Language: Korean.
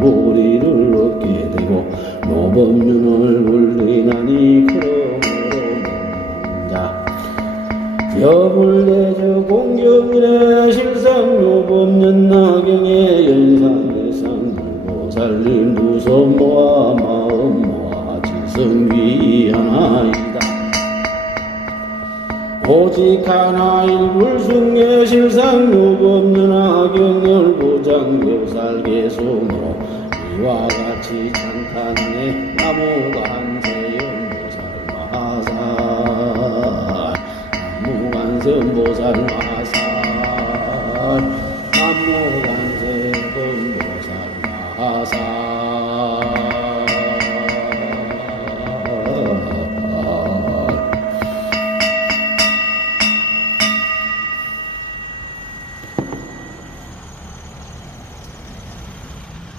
보리를 얻게 되고 노법nhân 얼굴이 나니 그러자 여불대저 공경일의 실상 노법nhân 나경의 연산대상 불보살님 두손 모아 마음 모아 지성위 하나이다 오직 하나 일불승의 실상 요법는 악영열 보장교살 개송으로 이와 같이 찬탄에 나무간세연보살 마살 나무간세연보살 마살 나무간세연보살 마살